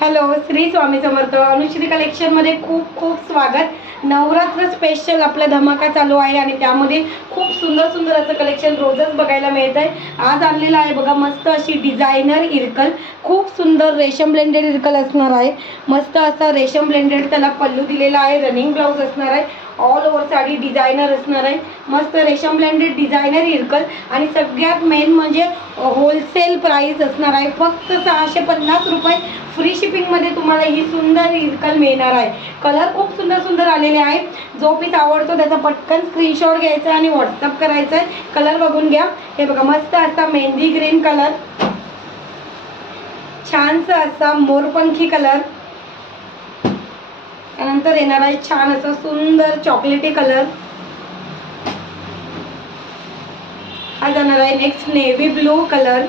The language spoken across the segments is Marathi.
हॅलो, श्री स्वामी समर्थ. अनुश्री कलेक्शनमध्ये खूप खूप स्वागत. नवरात्र स्पेशल आपला धमाका चालू आहे आणि त्यामध्ये खूप सुंदर सुंदर असं कलेक्शन रोजच बघायला मिळत आहे. आज आणलेलं आहे बघा मस्त अशी डिझायनर इरकल. खूप सुंदर रेशम ब्लेंडेड इरकल असणार आहे. मस्त असा रेशम ब्लेंडेड त्याला पल्लू दिलेला आहे. रनिंग ब्लाउज असणार आहे. ऑल ओव्हर साडी डिझायनर असणार आहे. मस्त रेशम ब्लेंडेड डिझायनर इरकल आणि सगळ्यात मेन म्हणजे होलसेल प्राइस असणार आहे. फक्त 650 रुपये फ्री शिपिंगमध्ये तुम्हाला ही सुंदर इरकल मिळणार आहे. कलर खूप सुंदर सुंदर आलेले आहेत. जो पीस आवडतो त्याचा पटकन स्क्रीनशॉट घ्यायचा आणि व्हॉट्सअप करायचा आहे. कलर बघून घ्या. हे बघा मस्त असा मेहंदी ग्रीन कलर, छानसा असा मोरपंखी कलर, त्यानंतर येणार आहे छान असा सुंदर चॉकलेटी कलर. हा जाणार आहे नेक्स्ट नेव्ही ब्लू कलर.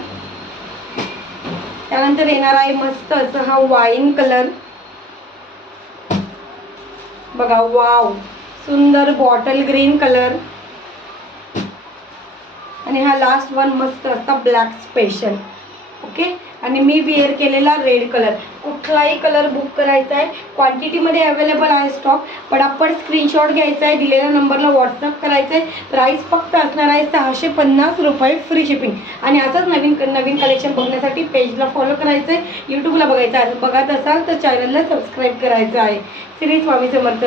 त्यानंतर येणार आहे मस्त असं हा वाईन कलर. बघा वाव, सुंदर बॉटल ग्रीन कलर. आणि हा लास्ट वन मस्त असा ब्लॅक स्पेशल. ओके, आणि मी वेअर केलेला रेड कलर. कुठलाही कलर बुक करायचा आहे. क्वांटिटीमध्ये अवेलेबल आहे स्टॉक. पटापट स्क्रीनशॉट घ्यायचा आहे. दिलेल्या नंबरला व्हॉट्सअप करायचं आहे. प्राईस फक्त असणार आहे 650 रुपये फ्री शिपिंग. आणि असंच नवीन नवीन कलेक्शन बघण्यासाठी पेजला फॉलो करायचं आहे. यूट्यूबला बघायचं आहे. बघत असाल तर चॅनलला सबस्क्राईब करायचं आहे. श्री स्वामी समर्थ.